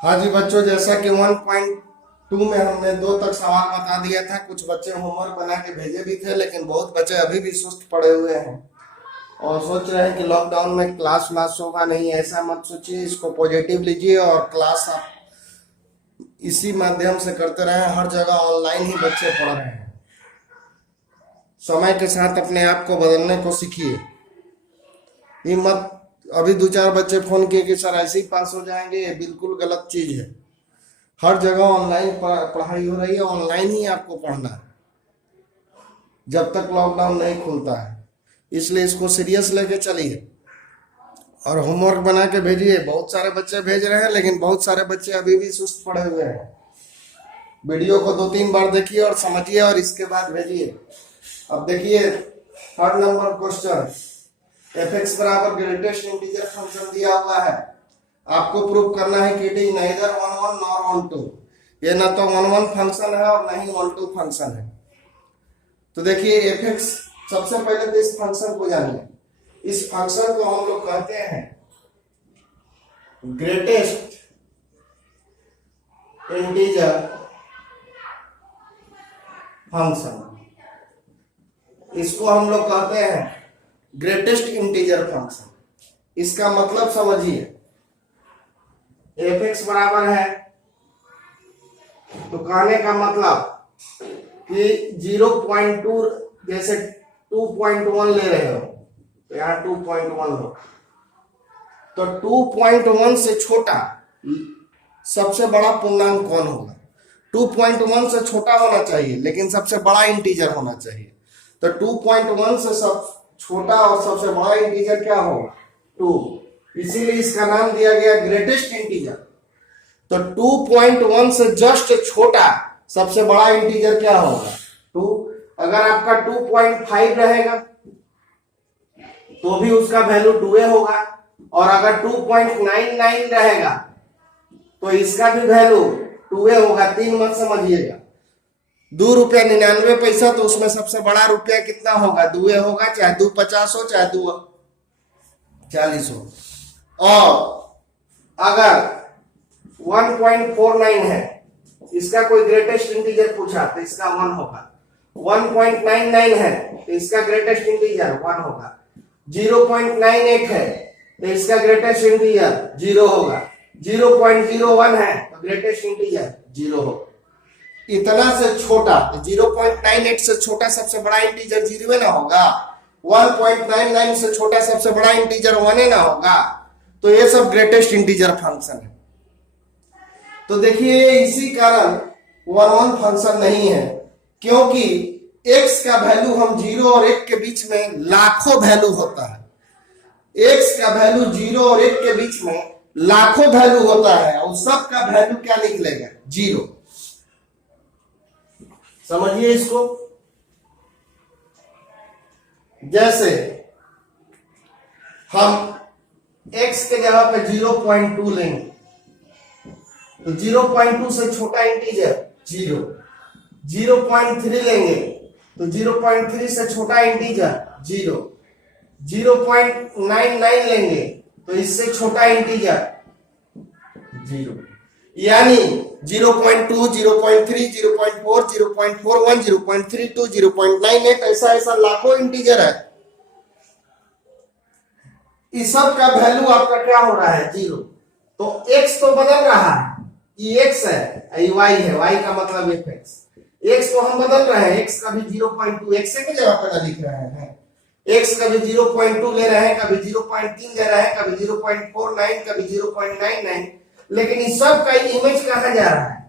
हाँ जी बच्चों, जैसा कि 1.2 में हमने 2 तक सवाल बता दिया था। कुछ बच्चे होमवर्क बना के भेजे भी थे, लेकिन बहुत बच्चे अभी भी सुस्त पड़े हुए हैं और सोच रहे हैं कि लॉकडाउन में क्लास व्लास होगा नहीं। ऐसा मत सोचिए, इसको पॉजिटिव लीजिए और क्लास आप इसी माध्यम से करते रहें। हर जगह ऑनलाइन ही बच्चे पढ़ रहे हैं। समय के साथ अपने आप को बदलने को सीखिए। ये मत अभी 2-4 बच्चे फोन किए कि सर ऐसे ही पास हो जाएंगे, ये बिल्कुल गलत चीज है। हर जगह ऑनलाइन पढ़ाई हो रही है, ऑनलाइन ही आपको पढ़ना है जब तक लॉकडाउन नहीं खुलता है। इसलिए इसको सीरियस लेके चलिए और होमवर्क बना के भेजिए। बहुत सारे बच्चे भेज रहे हैं, लेकिन बहुत सारे बच्चे अभी भी सुस्त पड़े हुए हैं। वीडियो को 2-3 बार देखिए और समझिए और इसके बाद भेजिए। अब देखिए, 3rd नंबर क्वेश्चन, f(x) बराबर ग्रेटेस्ट इंटीजर फंक्शन दिया हुआ है। आपको प्रूव करना है कि इट इज नाइदर 1 1 नॉर 1 2। ये ना तो 1 1 फंक्शन है और ना ही 1 2 फंक्शन है। तो देखिए f(x), सबसे पहले तो इस फंक्शन को जानिए। इस फंक्शन को हम लोग कहते हैं ग्रेटेस्ट इंटीजर फंक्शन। इसको हम लोग कहते हैं ग्रेटेस्ट इंटीजर फंक्शन। इसका मतलब समझिए, f(x) बराबर है, तो कहने का मतलब कि 0.2, जैसे 2.1 ले रहे हो तो यहाँ 2.1 लो, तो 2.1 से छोटा सबसे बड़ा पूर्णांक कौन होगा? 2.1 से छोटा होना चाहिए, लेकिन सबसे बड़ा इंटीजर होना चाहिए। तो 2.1 से सब छोटा और सबसे बड़ा इंटीजर क्या होगा? 2। इसीलिए इसका नाम दिया गया ग्रेटेस्ट इंटीजर। तो 2.1 से जस्ट छोटा सबसे बड़ा इंटीजर क्या होगा? 2। अगर आपका 2.5 रहेगा तो भी उसका वैल्यू 2 होगा, और अगर 2.99 रहेगा तो इसका भी वैल्यू 2 होगा। 3 मत समझिएगा। ₹2.99, तो उसमें सबसे बड़ा रुपया कितना होगा? 2 होगा, चाहे 2.50 हो चाहे 2.40 हो। और अगर 1.49 है, इसका कोई ग्रेटेस्ट इंटीजर पूछा तो इसका 1 होगा। 1.99 है तो इसका ग्रेटेस्ट इंटीजर 1 होगा। 0.98 है तो इसका ग्रेटेस्ट इंटीजर 0 होगा। 0.01 है तो ग्रेटेस्ट इंटीजर 0 होगा। इतना से छोटा, 0.98 से छोटा सबसे बड़ा इंटीजर 0 ना होगा। 1.99 से छोटा सबसे बड़ा इंटीजर 1 ना होगा। तो ये सब ग्रेटेस्ट इंटीजर फंक्शन है। तो देखिए, इसी कारण 1 1 फंक्शन नहीं है, क्योंकि x का वैल्यू हम 0 और 1 के बीच में लाखों वैल्यू होता है। x का वैल्यू 0 और 1 के बीच में लाखों वैल्यू होता है, और सबका वैल्यू क्या निकलेगा? 0। समझिए इसको। जैसे हम x के जगह पे 0.2 लेंगे, तो 0.2 से छोटा इंटीजर 0। 0.3 लेंगे तो 0.3 से छोटा इंटीजर 0। 0.99 लेंगे तो इससे छोटा इंटीजर 0। यानी 0.2, 0.3, 0.4, 0.41, 0.32, 0.98, ऐसा लाखों इंटीजर है। इस सब का वैल्यू आपका क्या हो रहा है? 0। तो x तो बदल रहा है, ये x है, ये y है, y का मतलब f(x). x को हम बदल रहे हैं, x का भी 0.2, x के जगह पर लिख रहे हैं। x का भी 0.2 ले रहे हैं, कभी 0.3 ले रहे हैं, कभी 0.49, कभी 0.99, लेकिन इस सब का इमेज कहां जा रहा है?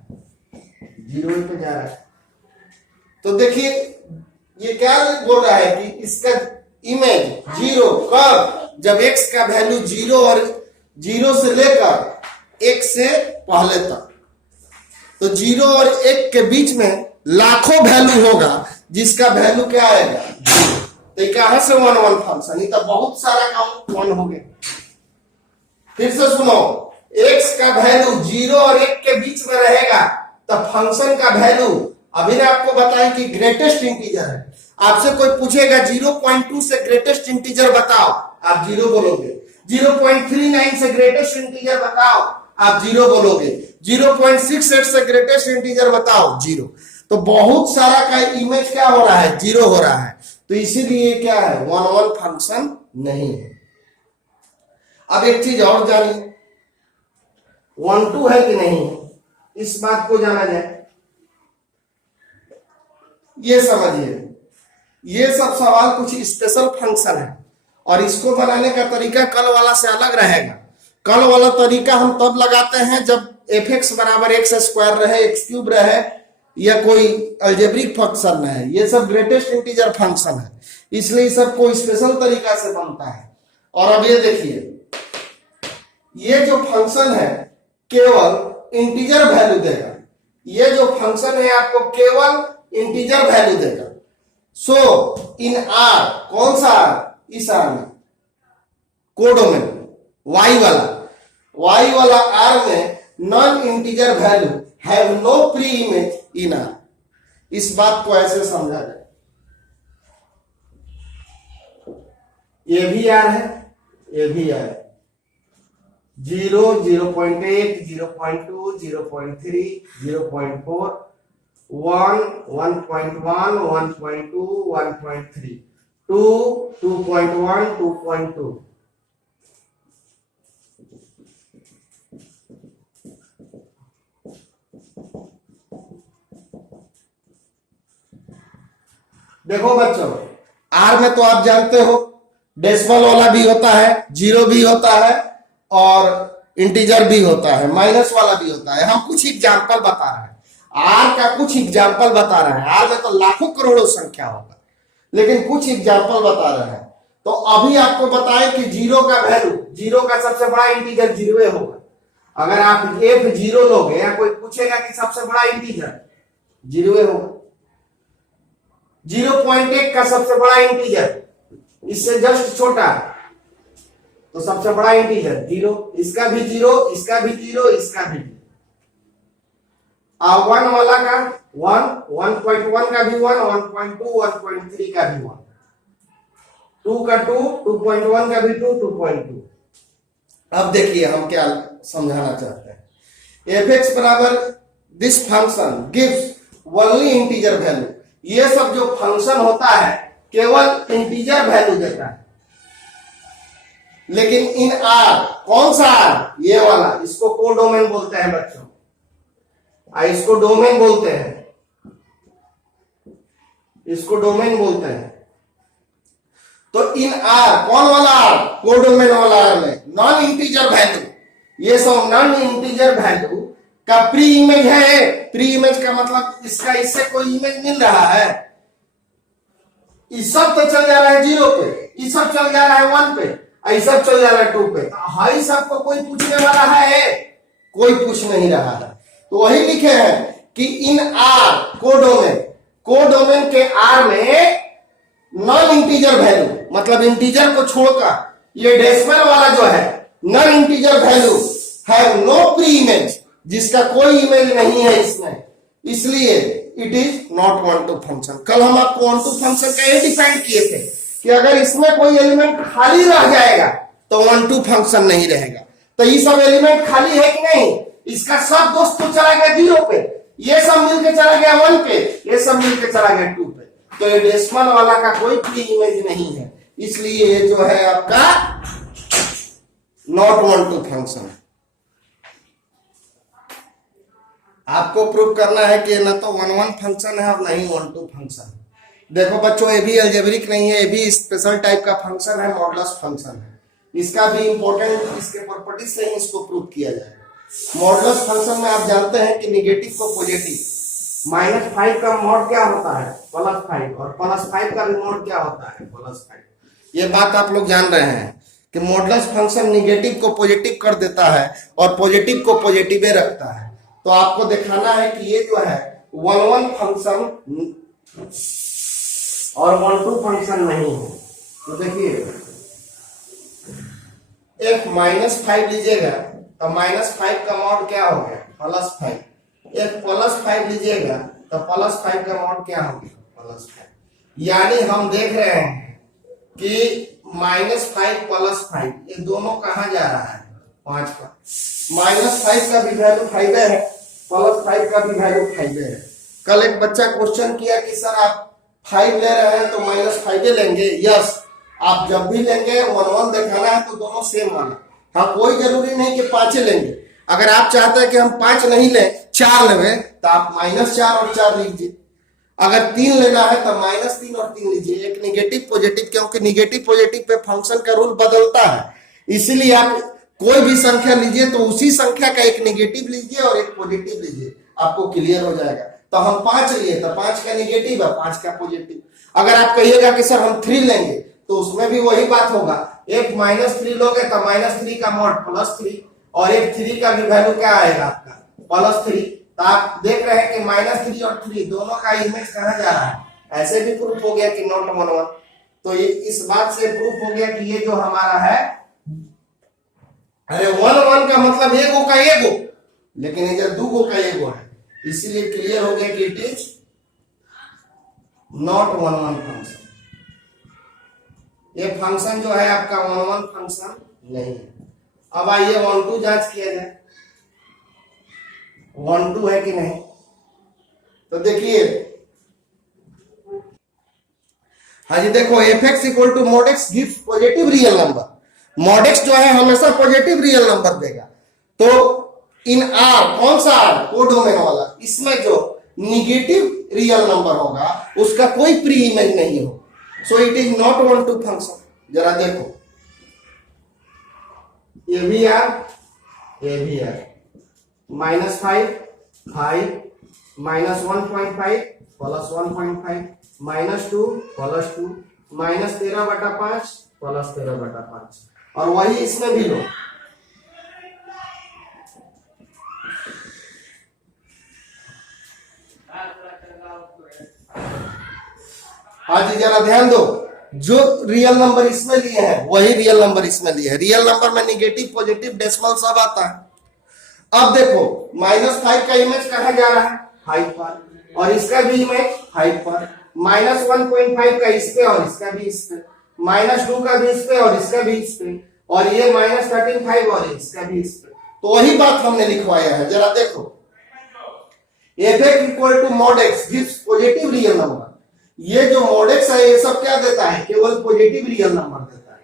0 पे जा रहा है। तो देखिए, ये क्या बोल रहा है कि इसका इमेज 0 कब? जब x का वैल्यू 0 और 0 से लेकर 1 से पहले तक। तो 0 और 1 के बीच में लाखों वैल्यू होगा, जिसका वैल्यू क्या आएगा? 0। तो कहां से 1 1 फंक्शन? ये तो बहुत सारा काम 1 हो गया। फिर से सुनो, x का वैल्यू 0 और 1 के बीच में रहेगा, तब फंक्शन का वैल्यू, अभी ने आपको बताया कि ग्रेटेस्ट इंटीजर है। आपसे कोई पूछेगा 0.2 से ग्रेटेस्ट इंटीजर बताओ, आप 0 बोलोगे। 0.39 से ग्रेटेस्ट इंटीजर बताओ, आप जीरो बोलोगे। 0.68 से ग्रेटेस्ट इंटीजर बताओ, जीरो। तो बहुत सारा का इमेज क्या हो रहा है, जीरो हो रहा है, तो इसीलिए क्या है, 1 1 फंक्शन नहीं है। अब एक चीज और जानिए, 1 2 है कि नहीं है, इस बात को जाना जाए। ये समझिए, ये सब सवाल कुछ स्पेशल फंक्शन है और इसको बनाने का तरीका कल वाला से अलग रहेगा। कल वाला तरीका हम तब लगाते हैं जब f(x) बराबर x स्क्वायर रहे, x क्यूब रहे, या कोई अलजेब्रिक फंक्शन है। ये सब ग्रेटेस्ट इंटीजर फंक्शन है, इसलिए सब कोई स्पेशल तरीका से बनता है। और अब ये देखिए, ये जो फंक्शन है केवल इंटीजर वैल्यू देगा। ये जो फंक्शन है आपको केवल इंटीजर वैल्यू देगा। सो इन आर, कौन सा आर, इस आर में कोडोमेन y वाला आर में non integer value have no pre image in R. इस बात को ऐसे समझा जाए, ये भी आर है, ये भी आर है। 0 0.8 0.2 0.3 0.4 1 1.1 1.2 1.3 2 2.1 2.2। देखो बच्चों, आर में तो आप जानते हो डेसिमल वाला भी होता है, जीरो भी होता है और इंटीजर भी होता है, माइनस वाला भी होता है। हम कुछ एग्जाम्पल बता रहे हैं, आर का कुछ एग्जाम्पल बता रहे हैं। आर में तो लाखों करोड़ों संख्या होगा, लेकिन कुछ एग्जाम्पल बता रहे हैं। तो अभी आपको बताएं कि जीरो का वैल्यू, जीरो का सबसे बड़ा इंटीजर जीरो होगा। अगर आप f0 लोगे या कोई पूछेगा कि सबसे बड़ा इंटीजर, जीरो होगा। 0.1 का सबसे बड़ा इंटीजर, इससे जस्ट छोटा, तो सबसे बड़ा इंटीजर जीरो, इसका भी जीरो, इसका भी जीरो, इसका भी। 1 वाला का 1, 1.1 का भी 1, 1.2 1.3 का भी 1, 2 का 2, 2.1 का भी 2, 2.2। अब देखिए हम क्या समझाना चाहते हैं। f(x) बराबर this function gives only integer value. ये सब जो फंक्शन होता है केवल इंटीजर वैल्यू देता है, लेकिन इन आर, कौन सा आर, ये वाला, इसको कोडोमेन बोलते हैं बच्चों, इसको डोमेन बोलते हैं, इसको डोमेन बोलते हैं। तो इन आर, कौन वाला आर, कोडोमेन वाला आर में नॉन इंटीजर वैल्यू, ये सब नॉन इंटीजर वैल्यू का प्री इमेज है। प्री इमेज का मतलब इसका इससे कोई इमेज मिल रहा है, इस सब तो चल जा रहा है 0 पे, इस सब चल जा रहा है 1 पे, ये सब चल जा रहा है 2 पे। हाई सबको कोई पूछने वाला है, कोई पूछ नहीं रहा है। तो वही लिखे हैं कि इन आर कोडोमेन, कोडोमेन के आर में नॉन इंटीजर वैल्यू, मतलब इंटीजर को छोड़कर ये डेसिमल वाला जो है non integer value have no pre image, जिसका कोई इमेज नहीं है इसमें, इसलिए इट इज नॉट 1 2 फंक्शन। कल हम आपको 1 2 फंक्शन का ये डिफाइन किए थे कि अगर इसमें कोई एलिमेंट खाली रह जाएगा तो 1 2 फंक्शन नहीं रहेगा। तो ये सब एलिमेंट खाली है कि नहीं, इसका सब दोस्त तो चला गया 0 पे, ये सब मिलके चला गया 1 पे, ये सब मिलके चला गया 2 पे। तो ये डेसिमल वाला का कोई प्री इमेज नहीं है, इसलिए ये जो है आपका नॉट 1 2 फंक्शन। आपको प्रूव करना है कि ना तो 1 1 फंक्शन है और नहीं 1 2 फंक्शन। देखो बच्चों, ये भी अलजेब्रिक नहीं है, ये भी स्पेशल टाइप का फंक्शन है, मॉडुलस फंक्शन है। इसका भी इंपॉर्टेंट, इसके प्रॉपर्टी से ही इसको प्रूव किया जाएगा। मॉडुलस फंक्शन में आप जानते हैं कि निगेटिव को पॉजिटिव, -5 का मॉड क्या होता है, +5, और +5 का रिमोड क्या होता है, +5। ये बात आप लोग जान रहे हैं कि मॉडुलस फंक्शन निगेटिव को पॉजिटिव कर देता है और पॉजिटिव को पॉजिटिव रखता है। तो आपको दिखाना है कि ये जो है 1 1 फंक्शन और 1 2 फंक्शन नहीं है। तो देखिए f -5 लीजिएगा तो -5 का मॉड क्या हो गया, +5। f +5 लीजिएगा तो +5 का मॉड क्या हो गया, +5। यानी हम देख रहे हैं कि -5 + 5 ये दोनों कहां जा रहा है, 5 का, -5 का भी वैल्यू 5 है, +5 का भी वैल्यू 5 है। कल एक बच्चा क्वेश्चन किया कि सर आप 5 ले रहे हैं तो -5 लेंगे। यस, आप जब भी लेंगे 1 दिखाना है तो दोनों सेम वाला। हाँ, कोई जरूरी नहीं कि 5 लेंगे। अगर आप चाहते हैं कि हम 5 नहीं लें 4 लेंगे तो आप -4 और 4 लीजिए। अगर 3 लेना है तो -3 और 3 लीजिए। एक निगेटिव पॉजिटिव, क्योंकि निगेटिव पॉजिटिव पे फंक्शन का रूल बदलता है, इसीलिए आप कोई भी संख्या लीजिए तो उसी संख्या का एक निगेटिव लीजिए और एक पॉजिटिव लीजिए, आपको क्लियर हो जाएगा। तो हम 5 लिए तो 5 का निगेटिव है, 5 का पॉजिटिव। अगर आप कहिएगा कि सर हम 3 लेंगे तो उसमें भी वही बात होगा। एक -3 लोगे तो -3 का मॉड +3 और एक 3 का भी वैल्यू क्या आएगा आपका +3। तो आप देख रहे हैं कि -3 और 3 दोनों का इमेज कहां जा रहा है। ऐसे भी प्रूफ हो गया कि नॉट 1 1। तो ये इस बात से प्रूफ हो गया कि ये जो हमारा है, अरे 1 1 का मतलब एगो का एगो, लेकिन ये जो 2 का एगो है, इसीलिए क्लियर हो गया कि इट इज नॉट 1 1 फंक्शन। ये फंक्शन जो है आपका 1 1 फंक्शन नहीं है। अब आइए 1 2 जांच किया जाए, 1 2 है कि नहीं। तो देखिए, हाँ जी, देखो f(x = mod x) gives positive real number. mod x जो है हमेशा पॉजिटिव रियल नंबर देगा। तो इन R, कौन सा R? कोडोमेन वाला। इसमें जो निगेटिव रियल नंबर होगा उसका कोई प्री इमेज नहीं हो, so it is not 1 2 function. जरा देखो, ये भी R, ये भी R। -5 5 -1.5 +1.5 -2 +2 -13/5 +13/5। और वही इसमें भी लो, हाँ जी, जरा ध्यान दो। जो रियल नंबर इसमें लिए हैं वही रियल नंबर इसमें लिए हैं। रियल नंबर में निगेटिव पॉजिटिव डेसिमल सब आता है। अब देखो, -5 का इमेज कहां जा रहा है 5 पर, और इसका भी इमेज 5 पर। -1.5 का इस पे और इसका भी इस पे, -2 का भी इस पे और इसका भी इस पे, और ये -13.5 और इसका भी इस पे। तो वही बात हमने लिखवाया है। जरा देखो, f(x = mod x) gives positive real number. ये जो mod x है ये सब क्या देता है? केवल पॉजिटिव रियल नंबर देता है।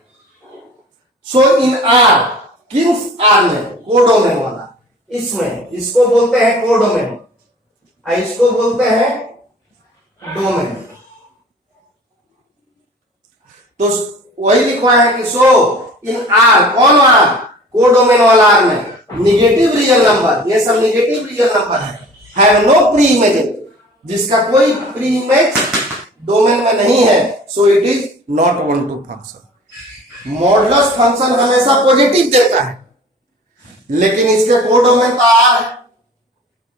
सो इन R, किस R में? कोडोमेन वाला। इसमें इसको बोलते हैं कोडोमेन, इसको बोलते हैं डोमेन। तो वही लिखवाया है कि सो इन R, कौन R? कोडोमेन वाला R में निगेटिव रियल नंबर, ये सब निगेटिव रियल नंबर है, हैव नो प्री इमेज, जिसका कोई प्री इमेज डोमेन में नहीं है, so it is not 1 2 function. Modulus function हमेशा पॉजिटिव देता है, लेकिन इसके कोडोमेन तो R है,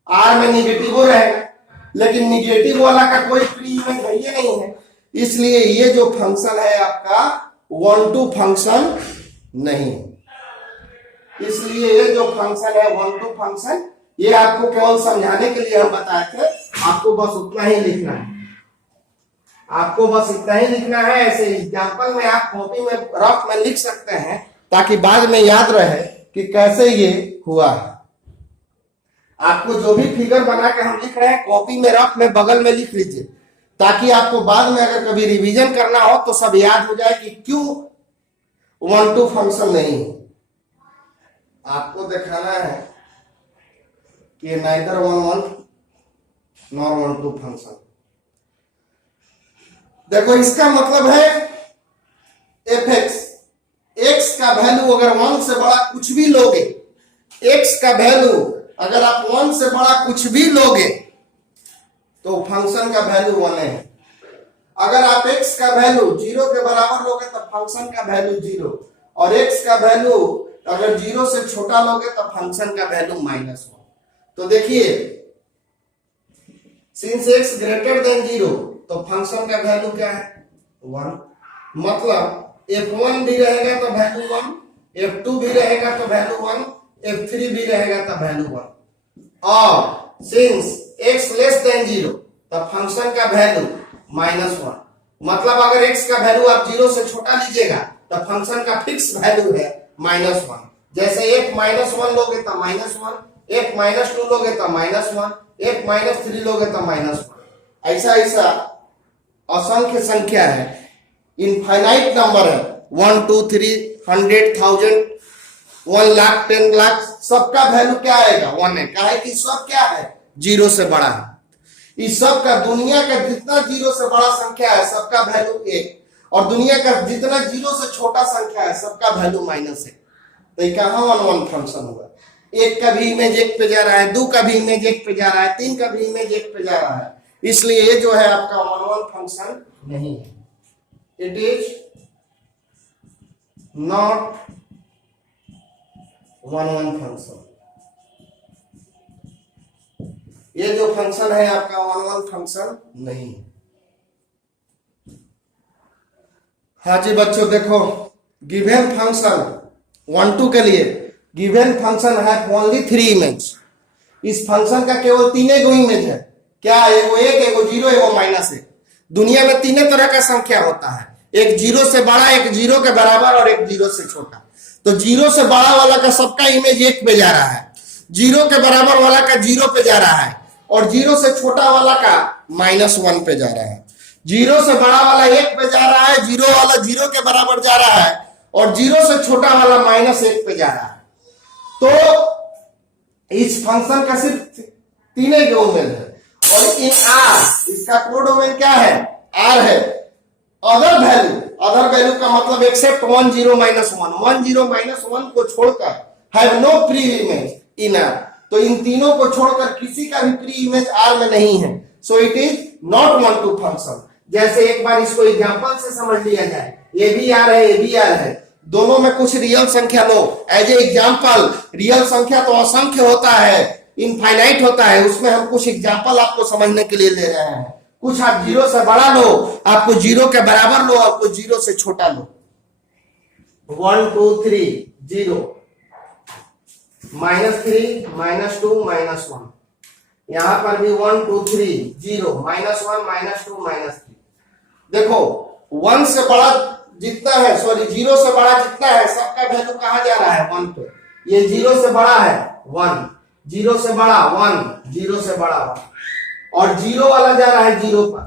R में निगेटिव रहेगा, लेकिन निगेटिव वाला का कोई प्री इमेज है ये नहीं है, इसलिए ये जो फंक्शन है आपका 1 2 फंक्शन नहीं। इसलिए ये जो फंक्शन है 1 2 फंक्शन, ये आपको केवल समझाने के लिए हम बताए थे। आपको बस उतना ही लिखना है, आपको बस इतना ही लिखना है। ऐसे एग्जाम्पल में आप कॉपी में रफ में लिख सकते हैं, ताकि बाद में याद रहे कि कैसे ये हुआ है। आपको जो भी फिगर बना के हम लिख रहे हैं कॉपी में रफ में बगल में लिख लीजिए, ताकि आपको बाद में अगर कभी रिवीजन करना हो तो सब याद हो जाए कि क्यों 1 2 फंक्शन नहीं है। आपको दिखाना है कि नाइदर 1 1 नॉर 1 2 फंक्शन। देखो, इसका मतलब है f(x), x का वैल्यू अगर 1 से बड़ा कुछ भी लोगे, x का वैल्यू अगर आप 1 से बड़ा कुछ भी लोगे तो फंक्शन का वैल्यू 1 है। अगर आप x का वैल्यू 0 के बराबर लोगे तो फंक्शन का वैल्यू 0, और x का वैल्यू अगर 0 से छोटा लोगे तो फंक्शन का वैल्यू -1। तो देखिए, सिंस x ग्रेटर देन 0 तो फंक्शन का वैल्यू क्या है 1। मतलब f1 भी रहेगा तो वैल्यू 1, f2 भी रहेगा तो वैल्यू 1, f3 भी रहेगा तो वैल्यू 1। और सिंस x लेस देन 0 तो फंक्शन का वैल्यू -1। मतलब अगर x का वैल्यू आप 0 से छोटा लीजिएगा तो फंक्शन का फिक्स वैल्यू है -1। जैसे एक -1 लोगे तो -1, एक -2 लोगे तो -1, एक -3 लोगे तो -1। ऐसा ऐसा असंख्य संख्या है, इनफाइनाइट नंबर है। 1 2 3 100 1000 1 लाख 10 लाख, सबका वैल्यू क्या आएगा? 1 है। क्या है कि सब क्या है? 0 से बड़ा है। इस सब का, दुनिया का जितना 0 से बड़ा संख्या है सबका वैल्यू 1, और दुनिया का जितना 0 से छोटा संख्या है सबका वैल्यू -1। तो ये कहाँ 1 1 फंक्शन हुआ? 1 का भी इमेज 1 पे जा रहा है, 2 का भी इमेज 1 पे जा रहा है, 3 का भी इमेज 1 पे जा रहा है। इसलिए ये जो है आपका 1 1 फंक्शन नहीं है। It is not 1 1 function. ये जो फंक्शन है आपका 1 1 फंक्शन नहीं है। हाँ जी बच्चों, देखो गिवन फंक्शन 1 2 के लिए गिवन फंक्शन है ओनली 3 इमेज। इस फंक्शन का केवल 3 इमेज है। क्या? एगो 1, एगो 0, एगो -1। दुनिया में 3 तरह का संख्या होता है, एक 0 से बड़ा, एक 0 के बराबर और एक 0 से छोटा। तो 0 से बड़ा वाला का सबका इमेज 1 पे जा रहा है, 0 के बराबर वाला का 0 पे जा रहा है, और 0 से छोटा वाला का -1 पे जा रहा है। 0 से बड़ा वाला 1 पे जा रहा है, 0 वाला 0 के बराबर जा रहा है, और 0 से छोटा वाला -1 पे जा रहा है। तो इस फंक्शन का सिर्फ 3 डोमेन है, और इन आर इसका कोडोमेन क्या है? आर है। अदर वैल्यू का मतलब एक्सेप्ट 1 0 -1, 1 0 -1 को छोड़कर have no pre image in R. तो इन तीनों को छोड़कर किसी का भी प्री इमेज आर में नहीं है। So it is not 1 2 function. जैसे एक बार इसको एग्जांपल से समझ लिया जाए, ये भी आर है, ये भी आर है, दोनों में कुछ रियल संख्या लो एज ए एग्जांपल। रियल संख्या तो असंख्य होता है, इनफाइनाइट होता है, उसमें हम कुछ एग्जांपल आपको समझने के लिए ले रहे हैं। कुछ आप 0 से बड़ा लो, आपको 0 के बराबर लो, आपको 0 से छोटा लो। 1 2 3 0 -3 -2 -1। यहां पर भी 1 2 3 0 -1 -2 -3। देखो 1 से बड़ा जितना है, सॉरी 0 से बड़ा जितना है सबका वैल्यू कहां जा रहा है? 1 पे। ये 0 से बड़ा है 1, 0 से बड़ा 1, 0 से बड़ा 1, और 0 वाला जा रहा है 0 पर,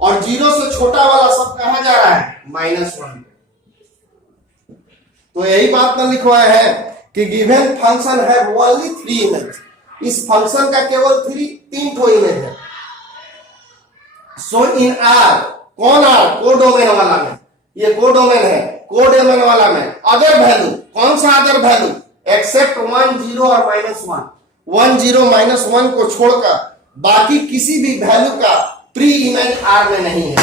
और 0 से छोटा वाला सब कहां जा रहा है? -1 पे। तो यही बात में लिखवाया है कि गिवन फंक्शन है ओनली 3 इमेज। इस फंक्शन का केवल 3 ठो इमेज है। सो इन आर, कौन आर? कोडोमेन वाला में, ये कोडोमेन है, कोडोमेन वाला में अदर वैल्यू, कौन सा अदर वैल्यू? एक्सेप्ट 1 0 और -1। 1 0 -1 को छोड़कर बाकी किसी भी वैल्यू का प्री इमेज आर में नहीं है।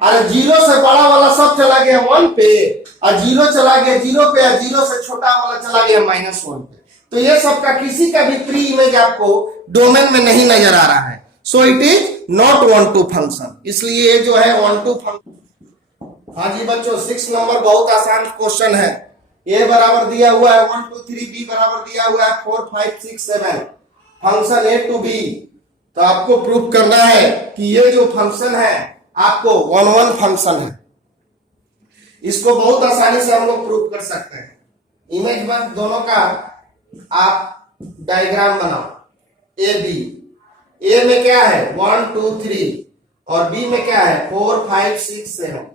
अरे 0 से बड़ा वाला सब चला गया 1 पे, और 0 चला गया 0 पे, और 0 से छोटा वाला चला गया -1 पे। तो ये सबका किसी का भी प्री इमेज आपको डोमेन में नहीं नजर आ रहा है। So it is not 1 2 function. इसलिए ये जो है 1 2 फंक्शन। हाँ जी बच्चों, 6 नंबर बहुत आसान क्वेश्चन है। ए बराबर दिया हुआ है 1 2 3, बी बराबर दिया हुआ है 4 5 6 7, फंक्शन ए टू बी। तो आपको प्रूव करना है कि ये जो फंक्शन है आपको 1 1 फंक्शन है। इसको बहुत आसानी से हम लोग प्रूव कर सकते हैं। इमेज बस दोनों का आप डायग्राम बनाओ। ए बी, ए में क्या है 1 2 3, और बी में क्या है 4 5 6 7।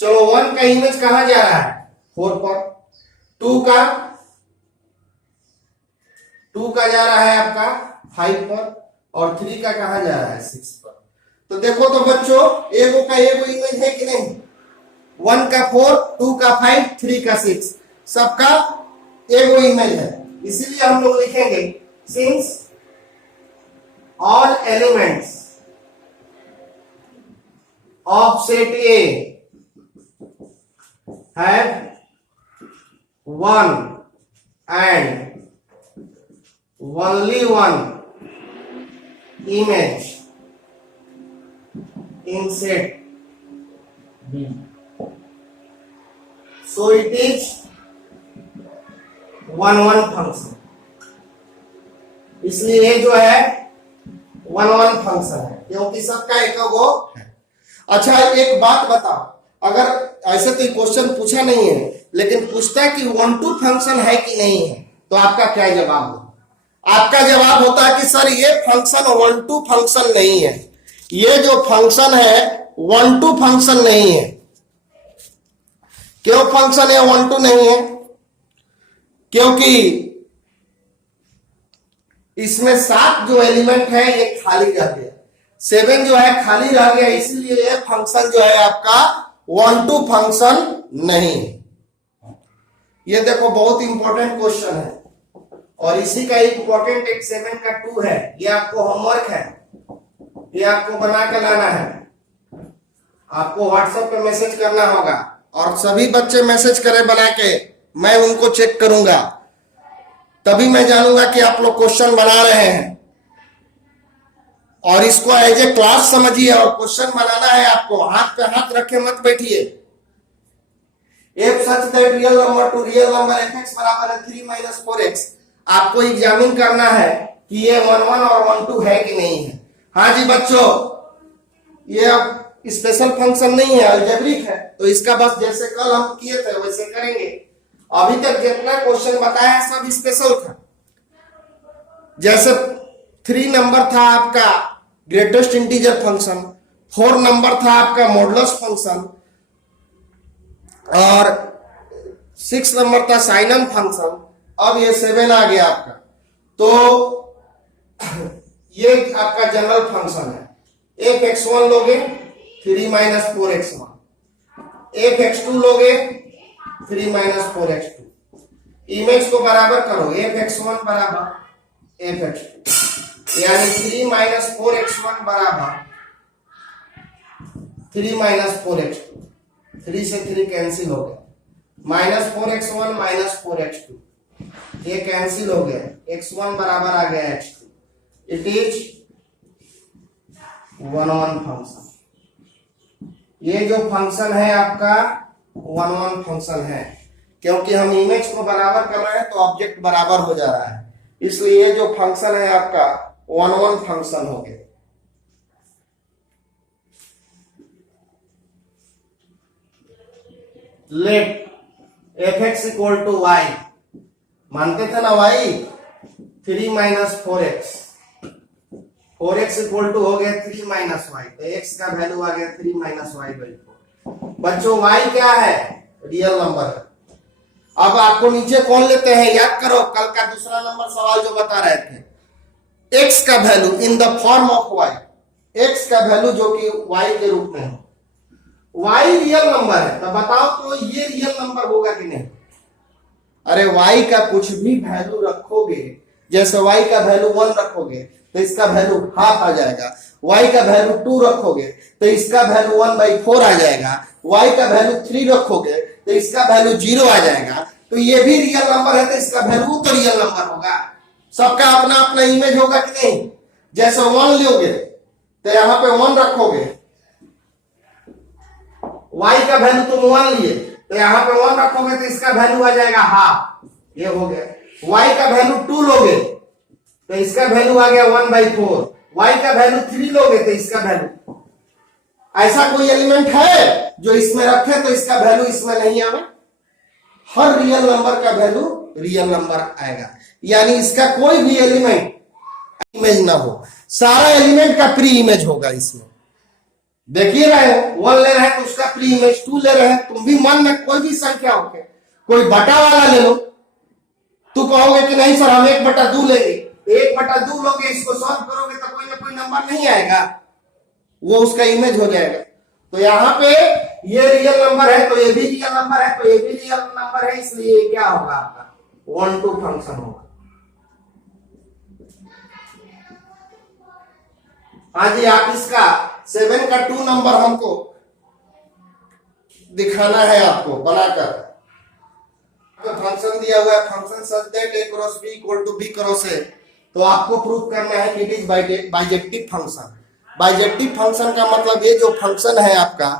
चलो 1 का इमेज कहां जा रहा है? 4 पर। 2 का जा रहा है आपका 5 पर, और 3 का कहां जा रहा है? 6 पर। तो देखो तो बच्चों, एगो का एगो इमेज है कि नहीं? 1 का 4, 2 का 5, 3 का 6, सबका एगो इमेज है। इसीलिए हम लोग लिखेंगे since all elements of set A have 1 and only 1 image in set B. So it is 1 1 function. इसलिए ये जो है 1 1 फंक्शन है, क्योंकि सबका एक गो है। अच्छा एक बात बताओ, अगर ऐसे तो क्वेश्चन पूछा नहीं है, लेकिन पूछता है कि 1-2 फंक्शन है कि नहीं है, तो आपका क्या जवाब हो? आपका जवाब होता है कि सर ये फंक्शन 1-2 फंक्शन नहीं है, ये जो फंक्शन है 1-2 फंक्शन नहीं है। क्यों फंक्शन है 1-2 नहीं है? क्योंकि इसमें 7 जो एलिमेंट है ये खाली रह गया, 7 जो है खाली रह गया, इसलिए ये फंक्शन जो है आपका 1-2 फंक्शन नहीं है। ये देखो बहुत इंपॉर्टेंट क्वेश्चन है, और इसी का इंपॉर्टेंट एक 7 का 2 है, ये आपको होमवर्क है, ये आपको बना के लाना है। आपको व्हाट्सएप पे मैसेज करना होगा, और सभी बच्चे मैसेज करें बना के, मैं उनको चेक करूंगा, तभी मैं जानूंगा कि आप लोग क्वेश्चन बना रहे हैं। और इसको एज ए क्लास समझिए, और क्वेश्चन बनाना है आपको, हाथ पे हाथ रखे मत बैठिए। If such that real number to real number fx बराबर है 3 - 4x, आपको एग्जामिन करना है कि ये 1-1 और 1-2 है कि नहीं है। हाँ जी बच्चों, ये अब स्पेशल फंक्शन नहीं है, अलजेब्रिक है, तो इसका बस जैसे कल हम किए थे वैसे करेंगे। अभी तक जितना क्वेश्चन बताया है सब स्पेशल था। जैसे 3 नंबर था आपका ग्रेटेस्ट इंटीजर फंक्शन, 4 नंबर था आपका मॉडुलस फंक्शन, और 6 नंबर था साइनम फंक्शन। अब ये 7 आ गया आपका, तो ये आपका जनरल फंक्शन है। fx1 लोगे 3 - 4x1, fx2 लोगे 3 - 4x2। इमेज को बराबर करो, fx1 बराबर fx2, यानी 3 - 4x1 बराबर 3 - 4x2। 3 से 3 कैंसिल हो गया, -4x1 - 4x2, ये कैंसिल हो गया, x1 बराबर आ गया x2। It is 1-1 function. ये जो फंक्शन है आपका 1-1 फंक्शन है, क्योंकि हम इमेज को बराबर कर रहे हैं तो ऑब्जेक्ट बराबर हो जा रहा है, इसलिए ये जो फंक्शन है आपका 1-1 फंक्शन हो गया। लेट fx = y, मानते थे ना y, 3 - 4x, 4x = हो गया 3 - y, तो x का वैल्यू आ गया 3 - y/4। बच्चों y क्या है? रियल नंबर है। अब आपको नीचे कौन लेते हैं, याद करो कल का दूसरा नंबर सवाल जो बता रहे थे, x का value in the form of y, x का वैल्यू जो कि y के रूप में हो। y रियल नंबर है, तो बताओ तो ये रियल नंबर होगा कि नहीं? अरे y का कुछ भी वैल्यू रखोगे, जैसे y का वैल्यू 1 रखोगे तो इसका वैल्यू हाफ आ जाएगा, y का वैल्यू 2 रखोगे तो इसका वैल्यू 1/4 आ जाएगा, y का वैल्यू 3 रखोगे तो इसका वैल्यू 0 आ जाएगा। तो ये भी रियल नंबर है, तो इसका वैल्यू तो रियल नंबर होगा। सबका अपना अपना इमेज होगा कि नहीं? जैसे 1 लोगे तो यहां पे 1 रखोगे, y का वैल्यू तुम 1 लिए तो यहां पे 1 रखोगे तो इसका वैल्यू आ जाएगा हाफ, ये हो गया। y का वैल्यू 2 लोगे तो इसका वैल्यू आ गया 1/4, y का वैल्यू 3 लोगे तो इसका वैल्यू। ऐसा कोई एलिमेंट है जो इसमें रखे तो इसका वैल्यू इसमें नहीं आवे? हर रियल नंबर का वैल्यू रियल नंबर आएगा, यानी इसका कोई भी एलिमेंट इमेज ना हो, सारा एलिमेंट का प्री इमेज होगा इसमें। देखिए रहे हो 1 ले रहे हैं तो उसका प्री इमेज 2 ले रहे हैं। तुम भी मन में कोई भी संख्या होके कोई बटा वाला ले लो, तू कहोगे कि नहीं सर हम 1/2 लेंगे, 1/2 लोगे, इसको सॉल्व करोगे तो कोई ना कोई नंबर नहीं आएगा, वो उसका इमेज हो जाएगा। तो यहाँ पे ये रियल नंबर है तो ये भी रियल नंबर है, तो ये भी रियल नंबर है, इसलिए ये क्या होगा आपका 1-2 फंक्शन होगा। हाँ जी, आप इसका 7 का 2 नंबर हमको दिखाना है, आपको बनाकर। तो फंक्शन दिया हुआ है, function such that a cross b equal to b cross a, तो आपको प्रूव करना है कि it is bijective function. Bijective function का मतलब ये जो फंक्शन है आपका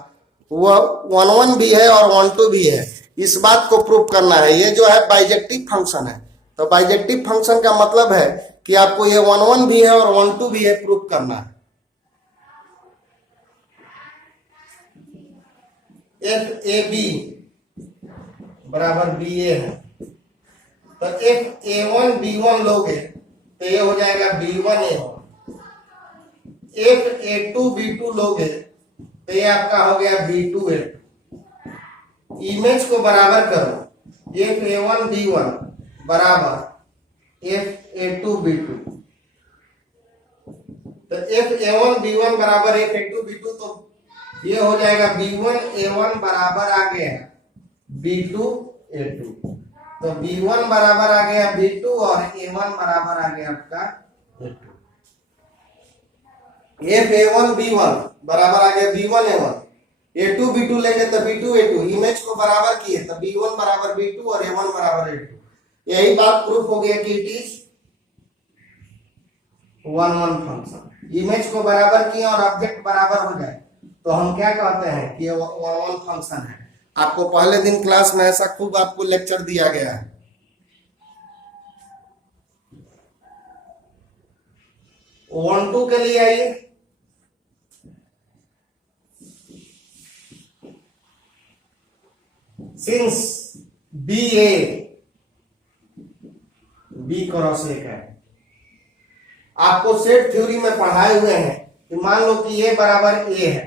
वो 1-1 भी है और 1-2 भी है, इस बात को प्रूव करना है। ये जो है बाइजेक्टिव फंक्शन है, तो बाइजेक्टिव फंक्शन का मतलब है कि आपको ये 1-1 भी है और 1-2 भी है प्रूव करना है। एफ ए बी बराबर बी ए है, तो f a one b one लोगे तो ये हो जाएगा b one a one. F a two b two लोगे तो ये आपका हो गया b two a two. Image को बराबर करो, f a one b one बराबर f a two b two, तो f a one b one बराबर f a two b two, तो ये हो जाएगा बी वन ए वन बराबर आ गया बी टू ए टू, तो बी वन बराबर आ गया बी टू और ए वन बराबर आ गया आपका a two. F a one b one बराबर आ गया b one a one, a two b two लेंगे तो b two a two, image को बराबर किए तो बी वन बराबर बी टू और ए वन बराबर ए टू। यही बात प्रूफ हो गया कि it is one one function. Image को बराबर किए और ऑब्जेक्ट बराबर हो जाए तो हम क्या कहते हैं कि ये वन वन फंक्शन है। आपको पहले दिन क्लास में ऐसा खूब आपको लेक्चर दिया गया है। वन टू के लिए आइए, since B A B cross A है, आपको सेट थ्योरी में पढ़ाए हुए हैं कि मान लो कि ए बराबर ए है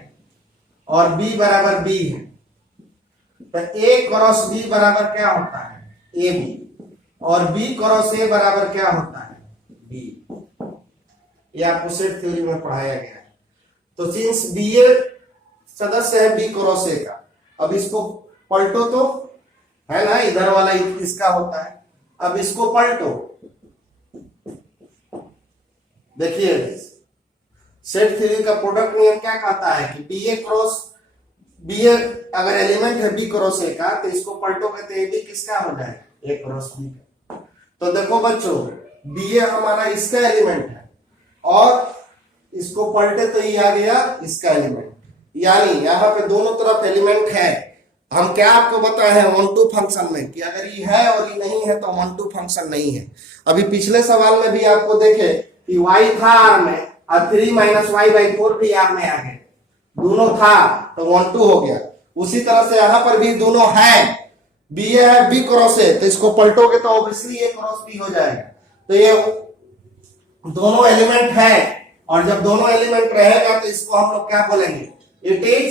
और बी बराबर बी है, तो ए क्रॉस बी बराबर क्या होता है ए बी, और बी क्रॉस ए बराबर क्या होता है बी। ये आपको सेट थ्योरी में पढ़ाया गया है। तो सिंस बी ए सदस्य है बी क्रॉस ए का, अब इसको पलटो तो है ना, इधर वाला इसका होता है, अब इसको पलटो, देखिए सेट थ्योरी का प्रोडक्ट नियम क्या कहता है कि बी ए क्रॉस बी ए अगर एलिमेंट है बी क्रॉस ए का तो इसको पलटोगे तो ए बी किसका हो जाएगा ए क्रॉस बी का। तो देखो बच्चों बी ए हमारा इसका एलिमेंट है और इसको पलटे तो ये आ गया इसका एलिमेंट, यानी यहाँ पे दोनों तरफ एलिमेंट है। हम क्या आपको बताए हैं वन टू फंक्शन में कि अगर ये है और ये नहीं है तो वन टू फंक्शन नहीं है। अभी पिछले सवाल में भी आपको देखे कि y था r में और 3 माइनस वाई बाई 4 भी r में आ गए, दोनों था तो 1 2 हो गया। उसी तरह से यहाँ पर भी दोनों है, बी ए है बी क्रॉस ए, तो इसको पलटोगे तो ऑब्वियसली ए क्रॉस बी हो जाएगा। तो ये दोनों एलिमेंट है और जब दोनों एलिमेंट रहेगा तो इसको हम लोग क्या बोलेंगे it is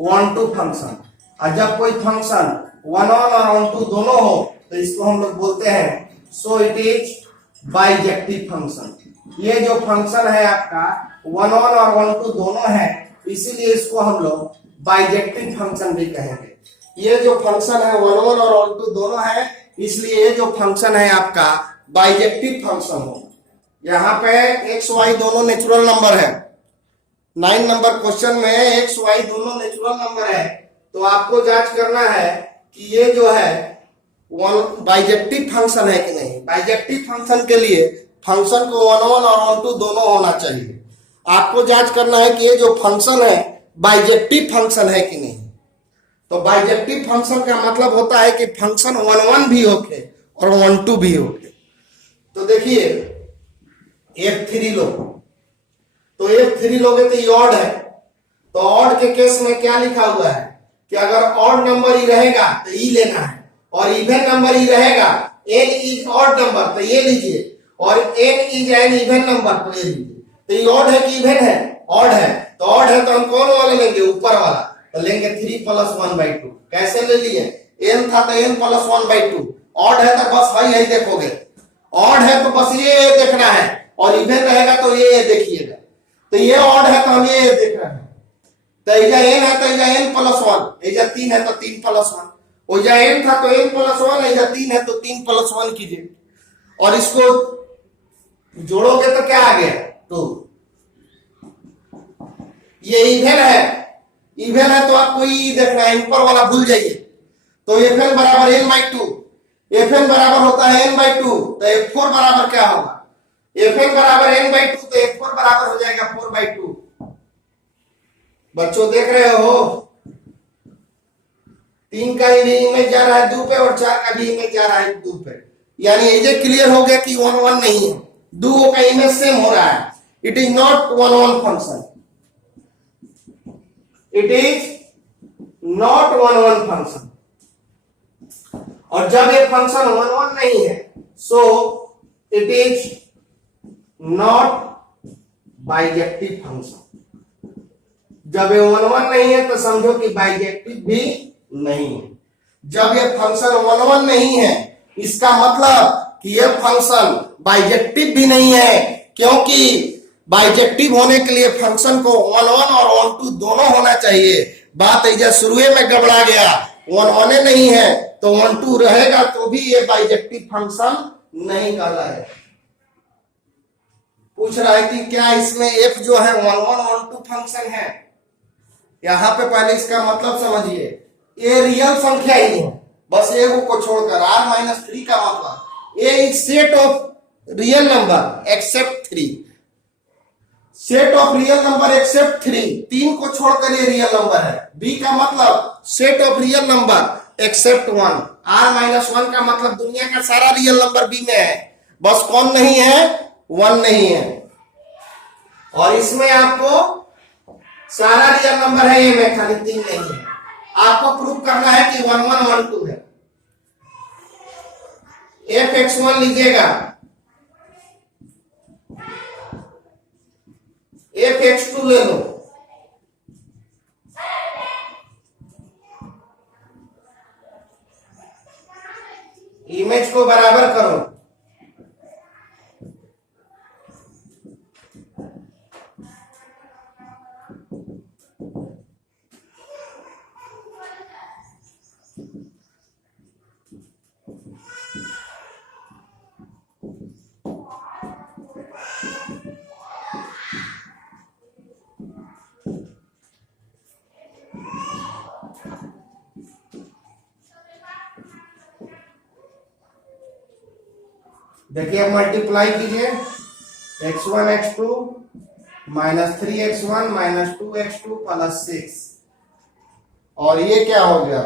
one two function. और जब कोई फंक्शन वन वन और वन टू दोनों हो तो इसको हम लोग बोलते हैं so it is bijective function. ये जो फंक्शन है आपका वन वन और वन टू दोनों है, इसीलिए इसको हम लोग बाइजेक्टिव फंक्शन भी कहेंगे। ये जो फंक्शन है वन वन और वन टू दोनों है, इसलिए ये जो फंक्शन है आपका बाइजेक्टिव फंक्शन हो। यहाँ पे एक्स वाई दोनों नेचुरल नंबर है, 9 नंबर क्वेश्चन में एक्स वाई दोनों नेचुरल नंबर है, तो आपको जांच करना है कि ये जो है बाइजेक्टिव फंक्शन है कि नहीं। बाइजेक्टिव फंक्शन के लिए फंक्शन को वन वन और वन टू दोनों होना चाहिए। आपको जांच करना है कि ये जो फंक्शन है बाइजेक्टिव फंक्शन है कि नहीं। तो बाइजेक्टिव फंक्शन का मतलब होता है कि फंक्शन वन वन भी होके और वन टू भी होके। तो देखिए F3 लो, तो F3 लोगे तो ये ऑड है, तो ऑड के केस में क्या लिखा हुआ है कि अगर ऑड नंबर ही रहेगा तो ई लेना है, और इवन नंबर ही रहेगा n इज ऑड नंबर तो ये लीजिए, और n is an even number तो ये लीजिए। तो ये ऑड है कि इवन है ऑड है, तो ऑड है तो हम कौन वाला लेंगे ऊपर वाला, तो लेंगे 3 + 1/2। कैसे ले लिए n था तो n + 1/2, ऑड है तो बस वही यही देखोगे, ऑड है तो बस ये देखना है, और इवन रहेगा तो ये देखिएगा। तो ये ऑड है तो हम ये देख रहे हैं, तो इजा n है तो इजा n + 1, इजा 3 है तो 3 + 1, इजा n था तो n + 1, इजा 3 है तो 3 + 1 कीजिए, और इसको जोड़ोगे तो क्या आ गया 2। ये इवन है, इवन है तो आपको ई देखना है, ऊपर वाला भूल जाइए। तो Fn बराबर n/2, Fn बराबर होता है n/2, तो F4 बराबर क्या होगा Fn बराबर n/2, तो F4 बराबर हो जाएगा 4/2। बच्चों देख रहे हो 3 का भी इमेज जा रहा है 2 पे और 4 का भी इमेज जा रहा है 2 पे, यानी ये क्लियर हो गया कि 1 1 नहीं है, 2 का इमेज सेम हो रहा है। It is not 1 1 function, it is not one one function, और जब ये फंक्शन वन वन नहीं है so it is not bijective function. जब ये वन वन नहीं है तो समझो कि बाइजेक्टिव भी नहीं है। जब ये फंक्शन वन वन नहीं है इसका मतलब कि ये फंक्शन बाइजेक्टिव भी नहीं है, क्योंकि बाइजेक्टिव होने के लिए फंक्शन को वन वन और वन टू दोनों होना चाहिए। बात ऐसा शुरू में गड़बड़ा गया, वन वन नहीं है तो वन टू रहेगा तो भी ये बाइजेक्टिव फंक्शन नहीं कहला है। पूछ रहा है कि क्या इसमें f जो है one one one two function है। यहां पे पहले इसका मतलब समझिए, ये रियल संख्या ही है बस एगो को छोड़कर, r-3 का मतलब A is set of real number except 3, set of real number except 3, 3 को छोड़कर ये रियल नंबर है। बी का मतलब set of real number accept 1, r-1 का मतलब दुनिया का सारा रियल नंबर बी में है, बस कौन नहीं है, 1 नहीं है। और इसमें आपको सारा रियल नंबर है, ये में खाली 3 नहीं है। आपको प्रूव करना है कि 1 1 1 2 है। f(x1) लीजिएगा, f(x2) ले लो, इमेज को बराबर करो, देखिए अब मल्टीप्लाई कीजिए, x1 x2 -3x1 -2x2 +6, और ये क्या हो गया,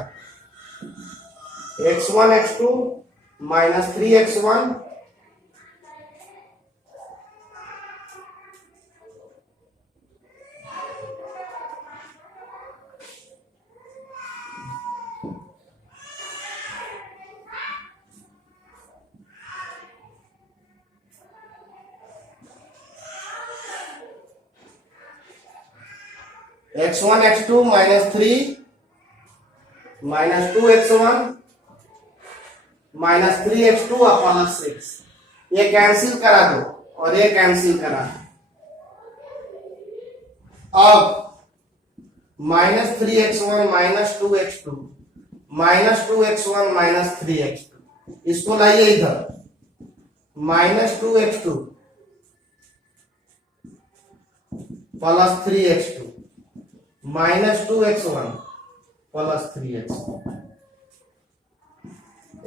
x1 x2 -3x1 x1 x2 -3 -2x1 -3x2 +6, ये कैंसिल करा दो और ये कैंसिल करा दो। अब -3x1 -2x2 -2x1 -3x2, इसको लाइए इधर, -2x2 +3x2 -2x1 +3x2,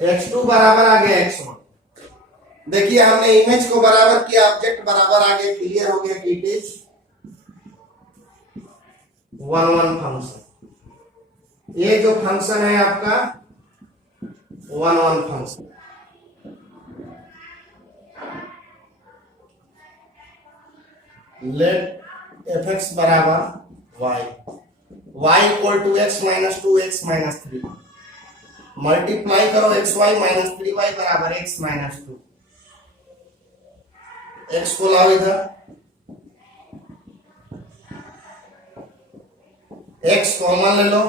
x2 बराबर आ गया x1। देखिए हमने इमेज को बराबर किया, ऑब्जेक्ट बराबर आ गया, क्लियर हो गया कि इट इज 1 1 फंक्शन। ये जो फंक्शन है आपका 1 1 फंक्शन। लेट f(x) बराबर y, y = x - 2x - 3, multiply करो xy - 3y बराबर x - 2, x को लाओ इधर, x कॉमन ले लो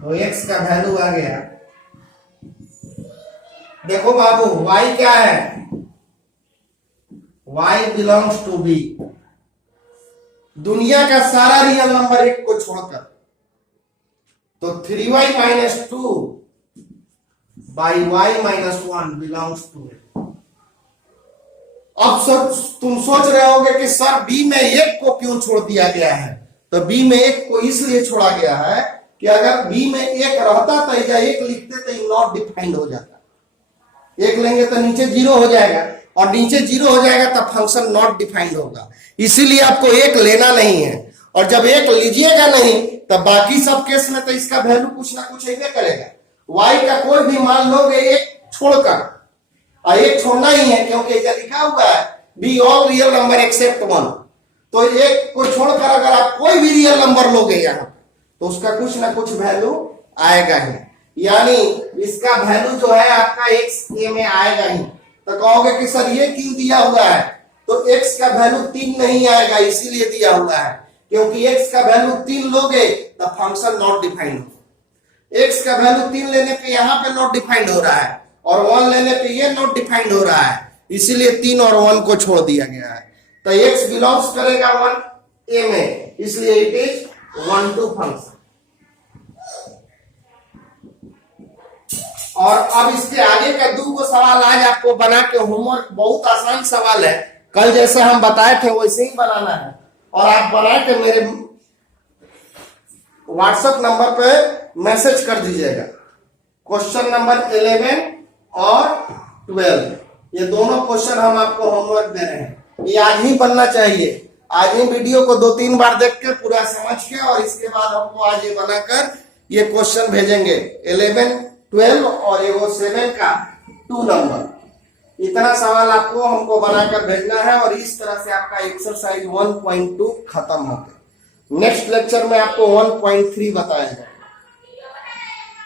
तो x का वैल्यू आ गया। देखो बाबू y क्या है, y बिलोंग्स टू b, दुनिया का सारा रियल नंबर 1 को छोड़कर, तो 3y - 2 by y - 1 belongs to a। अब तुम सोच रहे होगे कि सर b में 1 को क्यों छोड़ दिया गया है, तो b में 1 को इसलिए छोड़ा गया है कि अगर b में 1 रहता तो या 1 लिखते तो नॉट डिफाइंड हो जाता, 1 लेंगे तो नीचे 0 हो जाएगा, और नीचे 0 हो जाएगा तब फंक्शन नॉट डिफाइंड होगा, इसीलिए आपको 1 लेना नहीं है। और जब 1 लीजिएगा नहीं तब बाकी सब केस में तो इसका वैल्यू कुछ ना कुछ ही करेगा। y का कोई भी मान लोगे 1 छोड़कर, और 1 छोड़ना ही है क्योंकि इधर लिखा हुआ है be all real number accept 1, तो एक को छोड़कर अगर आप कोई भी रियल नंबर लोगे यहाँ तो उसका कुछ ना कुछ वैल्यू आएगा ही, यानी इसका वैल्यू जो है आपका एक्स ए में आएगा ही। तो कहोगे कि सर ये क्यों दिया हुआ है, तो एक्स का वैल्यू 3 नहीं आएगा, इसीलिए दिया हुआ है क्योंकि एक्स का वैल्यू 3 लोगे तो फंक्शन नॉट डिफाइंड हो। एक्स का वैल्यू 3 लेने पे यहाँ पे नॉट डिफाइंड हो रहा है और 1 लेने पे ये नॉट डिफाइंड हो रहा है, इसीलिए 3 और 1 को छोड़ दिया गया है। तो x बिलोंग्स करेगा 1 a में, इसलिए इट इज 1 to फंक्शन। और अब इसके आगे का 2 सवाल आज आपको बना के होमवर्क, बहुत आसान सवाल है, कल जैसे हम बताए थे वैसे ही बनाना है और आप बना के मेरे व्हाट्सएप नंबर पे मैसेज कर दीजिएगा। क्वेश्चन नंबर 11 और 12 ये दोनों क्वेश्चन हम आपको होमवर्क दे रहे हैं, ये आज ही बनना चाहिए। आज ही वीडियो को 2-3 बार देख के पूरा समझ के और इसके बाद हमको आज ये बनाकर ये क्वेश्चन भेजेंगे 11, 12 और एगो 7 का 2 नंबर। इतना सवाल आपको हमको बनाकर भेजना है और इस तरह से आपका एक्सरसाइज 1.2 खत्म हो गया। नेक्स्ट लेक्चर में आपको 1.3 बताएगा।